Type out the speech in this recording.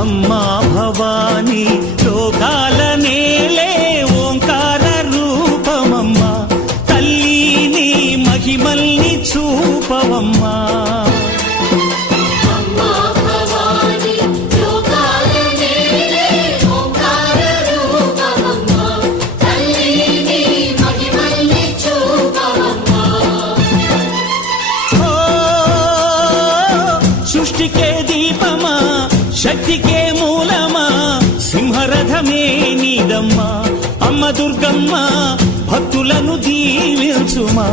అమ్మా భవానీ లోకాల నేలే ఓంకార రూపమమ్మా తల్లి నీ మహిమల్ని చూపవమ్మా సృష్టికే దీపమా శక్తికే మూలమా సింహరథమే నీదమ్మా అమ్మ దుర్గమ్మ భక్తులను దీవించుమా